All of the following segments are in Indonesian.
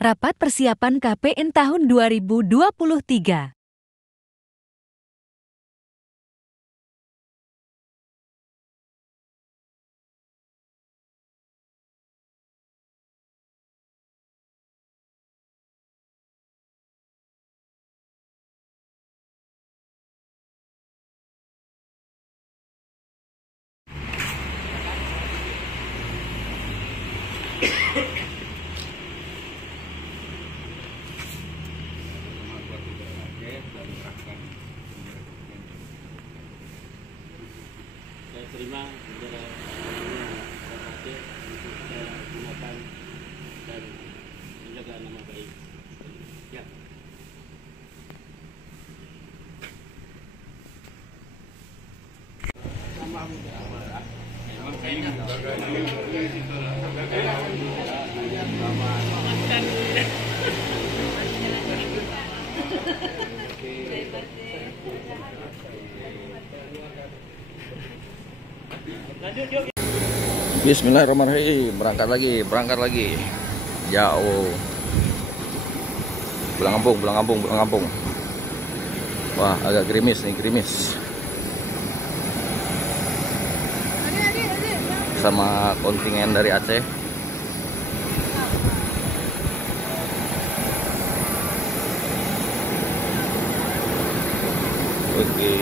Rapat Persiapan KPN tahun 2023. Saya terima bendera partai untuk saya gunakan dan menjaga nama baik. Ya. Bismillahirrahmanirrahim. Berangkat lagi. Jauh. Pulang kampung. Wah, agak gerimis. Sama kontingen dari Aceh. Oke.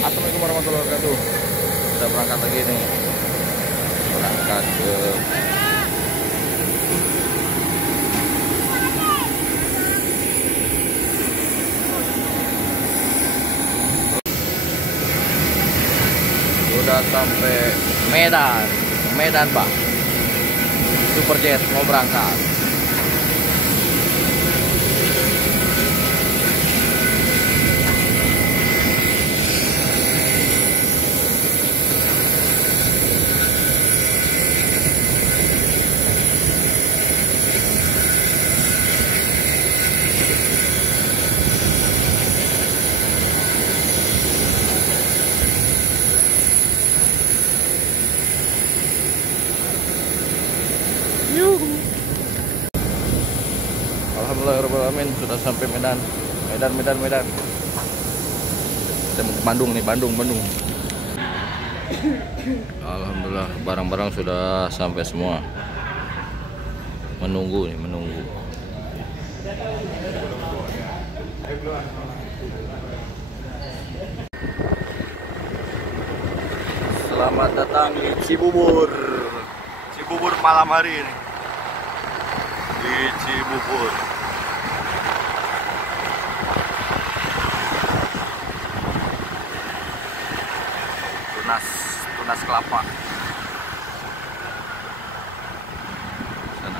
Assalamualaikum warahmatullahi wabarakatuh. Kita berangkat lagi nih. Berangkat ke sudah sampai Medan Pak. Superjet mau berangkat. Alhamdulillahirrahmanirrahim, sudah sampai Medan. Kita mau ke Bandung nih, Bandung. Alhamdulillah, barang-barang sudah sampai semua. Menunggu. Selamat datang di Cibubur malam hari ini. Di Cibubur. Tunas kelapa. Sana.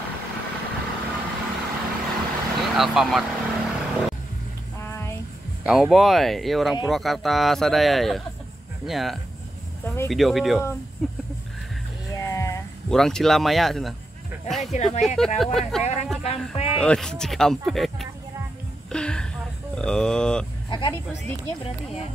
Ini Alfamart. Hai. Kamu boy, iya orang Purwakarta sadaya ya. Nya. Video. Iya. Orang Cilamaya sana. Saya Cilamaya Kerawang. Saya orang Cikampek. Oh, Cikampek. Oh. Kakak di Pusdiknya berarti ya?